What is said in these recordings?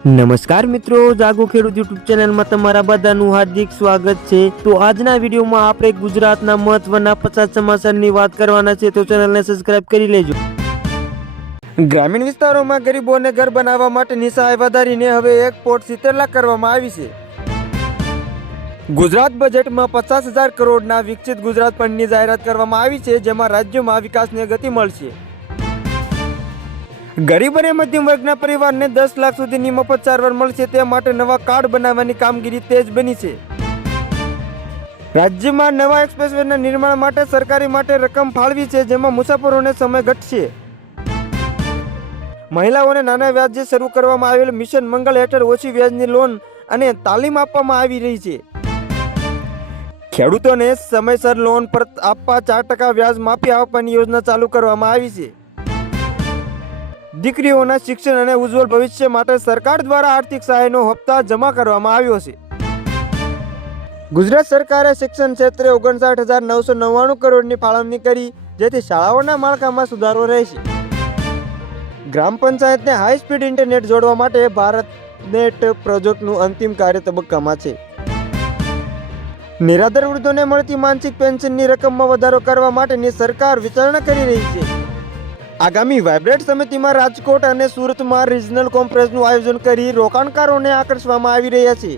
નમસ્કાર મિત્રો, જાગો ખેડૂત યુટ્યુબ ચેનલમાં તમારા બધાનું હાર્દિક સ્વાગત છે। તો આજના વિડીયોમાં આપણે ગુજરાતના મહત્વના 50 સમાચારની વાત કરવાના છે, તો ચેનલને સબસ્ક્રાઇબ કરી લેજો। ગ્રામીણ વિસ્તારોમાં ગરીબોને ઘર બનાવવા માટેની સહાય વધારીને હવે 1.70 લાખ કરવામાં આવી છે। ગુજરાત બજેટમાં 50,000 કરોડના વિકસિત ગુજરાત ફંડની જાહેરાત કરવામાં આવી છે, જેમાં રાજ્યમાં વિકાસને ગતિ મળશે। ગરીબ અને મધ્યમ વર્ગના પરિવારને 10 લાખ સુધીની મફત સારવાર મળશે, તે માટે નવા કાર્ડ બનાવવાની કામગીરી તેજ બની છે। રાજ્યમાં નવા એક્સપ્રેસવેના નિર્માણ માટે સરકારી માટે રકમ ફાળવી છે, જેમાં મુસાફરોને સમય ઘટશે। મહિલાઓને નાના વ્યાજે શરૂ કરવામાં આવેલ મિશન મંગળ હેઠળ ઓછી વ્યાજની લોન અને તાલીમ આપવામાં આવી રહી છે। ખેડૂતોને સમયસર લોન પરત આપવા 4% વ્યાજ માફી આપવાની યોજના ચાલુ કરવામાં આવી છે। દીકરીઓના શિક્ષણ અને ઉજ્જવળ ભવિષ્ય માટે સરકાર દ્વારા આર્થિક સહાયનો હપ્તા જમા કરવામાં આવ્યો છે। ગુજરાત સરકારે શિક્ષણ ક્ષેત્રે 59,999 કરોડની ફાળવણી કરી, જેથી શાળાઓના માળખામાં સુધારો રહેશે। ગ્રામ પંચાયતને હાઈ સ્પીડ ઇન્ટરનેટ જોડવા માટે ભારત નેટ પ્રોજેક્ટનું અંતિમ કાર્ય તબક્કામાં છે। નિરાધાર વૃદ્ધોને મળતી માનસિક પેન્શનની રકમમાં વધારો કરવા માટેની સરકાર વિચારણા કરી રહી છે। આગામી વાઇબ્રન્ટ સમિતિમાં રાજકોટ અને સુરતમાં રિજનલ કોન્ફરન્સનું આયોજન કરી રોકાણકારોને આકર્ષવામાં આવી રહ્યા છે।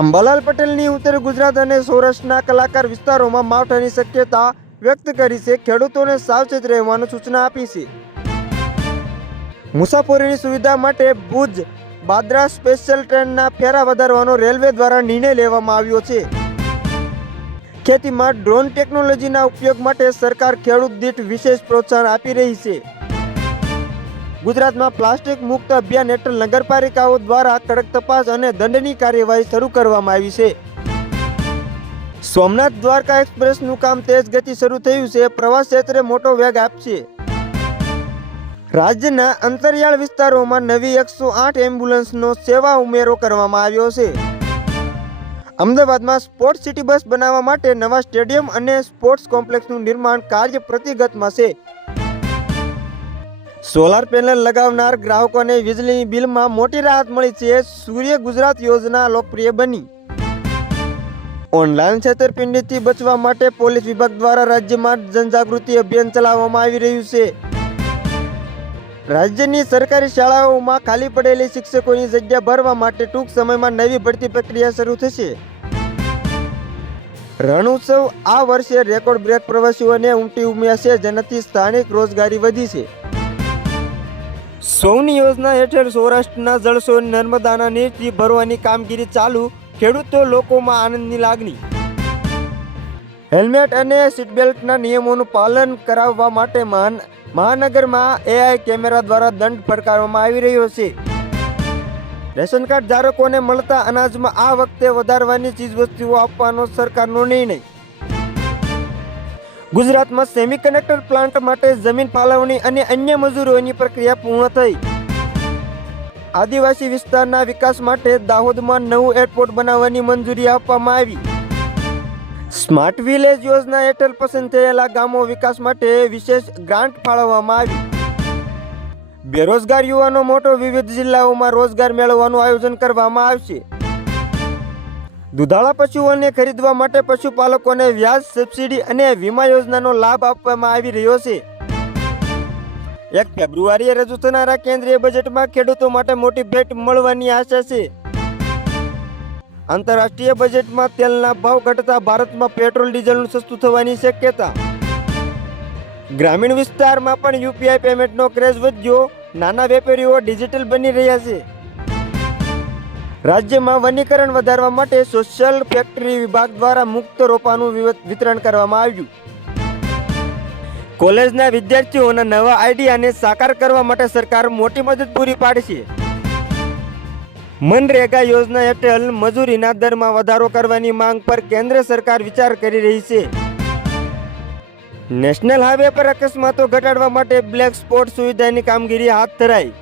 અંબાલાલ પટેલની ઉત્તર ગુજરાત અને સૌરાષ્ટ્રના કલાકાર વિસ્તારોમાં માવઠાની શક્યતા વ્યક્ત કરી છે। ખેડૂતોને સાવચેત રહેવાની સૂચના આપી છે। મુસાફરીની સુવિધા માટે ભુજ બાંદ્રા સ્પેશિયલ ટ્રેનના ફેરા વધારવાનો રેલવે દ્વારા નિર્ણય લેવામાં આવ્યો છે। ખેતીમાં ડ્રોન ટેકનોલોજીના ઉપયોગ માટે સરકાર ખેડૂત દીઠ વિશેષ પ્રોત્સાહન આપી રહી છે। ગુજરાતમાં પ્લાસ્ટિક મુક્ત અભિયાન હેઠળ નગરપાલિકાઓ દ્વારા કડક તપાસ અને દંડની કાર્યવાહી શરૂ કરવામાં આવી છે। સોમનાથ દ્વારકા એક્સપ્રેસનું કામ તેજ ગતિ શરૂ થયું છે, પ્રવાસ ક્ષેત્રે મોટો વેગ આપશે। રાજ્યના અંતરિયાળ વિસ્તારોમાં નવી 108 એમ્બ્યુલન્સનો સેવા ઉમેરો કરવામાં આવ્યો છે। અમદાવાદમાં સ્પોર્ટ્સ સિટી બસ બનાવવા માટે નવા સ્ટેડિયમ અને સ્પોર્ટ્સ કોમ્પ્લેક્સનું નિર્માણ કાર્ય પ્રતિગતમાં છે। સોલાર પેનલ લગાવનાર ગ્રાહકોને વીજળીની બિલમાં મોટી રાહત મળી છે। સૂર્ય ગુજરાત યોજના લોકપ્રિય બની। ઓનલાઈન છેતરપિંડીથી બચવા માટે પોલીસ વિભાગ દ્વારા રાજ્યમાં જનજાગૃતિ અભિયાન ચલાવવામાં આવી રહ્યું છે। રાજ્યની સરકારી શાળાઓમાં ખાલી પડેલી શિક્ષકોની જગ્યા ભરવા માટે ટૂંક સમયમાં નવી ભરતી પ્રક્રિયા શરૂ થશે। રણ ઉત્સવ આ વર્ષે રેકોર્ડ બ્રેક પ્રવાસીઓને ઉમટી ઉમ્યા છે, જેનાથી સ્થાનિક રોજગારી વધી છે। સૌની યોજના હેઠળ સૌરાષ્ટ્રના જળસો નર્મદાના નીરથી ભરવાની કામગીરી ચાલુ, ખેડૂતો લોકોમાં આનંદની લાગણી। હેલ્મેટ અને સીટબેલ્ટના નિયમોનું પાલન કરાવવા માટે મહાનગરમાં AI કેમેરા દ્વારા દંડ ફટકારવામાં આવી રહ્યો છે। રેશન કાર્ડ ધારકોને મળતા અનાજમાં આ વખતે વધારવાની ચીજવસ્તુઓ આપવાનો સરકારનો નિર્ણય। ગુજરાતમાં સેમિકન્ડક્ટર પ્લાન્ટ માટે જમીન ફાળવણી અને અન્ય મજૂરીઓની પ્રક્રિયા પૂર્ણ થઈ। આદિવાસી વિસ્તારના વિકાસ માટે દાહોદમાં નવું એરપોર્ટ બનાવવાની મંજૂરી આપવામાં આવી। સ્માર્ટ વિલેજ યોજના હેઠળ પસંદ થયેલા ગામો વિકાસ માટે વિશેષ ગ્રાન્ટ ફાળવવામાં આવી। બેરોજગાર યુવાનો મોટો વિવિધ જિલ્લાઓમાં રોજગાર મેળવવાનું આયોજન કરવામાં આવશે। દુધાળા પશુઓને ખરીદવા માટે પશુપાલકોને વ્યાજ સબસિડી અને વીમા યોજનાનો લાભ આપવામાં આવી રહ્યો છે। 1 ફેબ્રુઆરીએ રજૂ થનારા કેન્દ્રીય બજેટમાં ખેડૂતો માટે મોટી ભેટ મળવાની આશા છે। આંતરરાષ્ટ્રીય બજેટમાં તેલના ભાવ ઘટતા ભારતમાં પેટ્રોલ ડીઝલનું સસ્તું થવાની શક્યતા। ગ્રામીણ વિસ્તારમાં પણ UPI પેમેન્ટનો ક્રેઝ વધ્યો, નાના વેપારીઓ ડિજિટલ બની રહ્યા છે। રાજ્યમાં વનીકરણ વધારવા માટે સોશિયલ ફેક્ટરી વિભાગ દ્વારા મુક્ત રોપાનું વિતરણ કરવામાં આવ્યું। કોલેજના વિદ્યાર્થીઓના નવા આઈડિયાને સાકાર કરવા માટે સરકાર મોટી મદદ પૂરી પાડશે। મનરેગા યોજના હેઠળ મજૂરીના દરમાં વધારો કરવાની માંગ પર કેન્દ્ર સરકાર વિચાર કરી રહી છે। નેશનલ હાઈવે પર અકસ્માતો ઘટાડવા માટે બ્લેક સ્પોટ સુવિધાની કામગીરી હાથ ધરાઈ।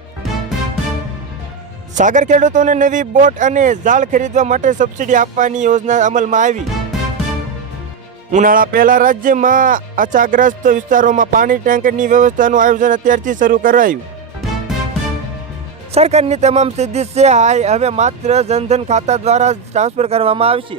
સાગર ખેડૂતોને નવી બોટ અને જાળ ખરીદવા માટે સબસિડી આપવાની યોજના અમલમાં આવી। ઉનાળા પહેલા રાજ્યમાં અછાગ્રસ્ત વિસ્તારોમાં પાણી ટેન્કરની વ્યવસ્થાનું આયોજન અત્યારથી શરૂ કરાયું। સરકારની તમામ સીધી સહાય હવે માત્ર જનધન ખાતા દ્વારા જ ટ્રાન્સફર કરવામાં આવશે।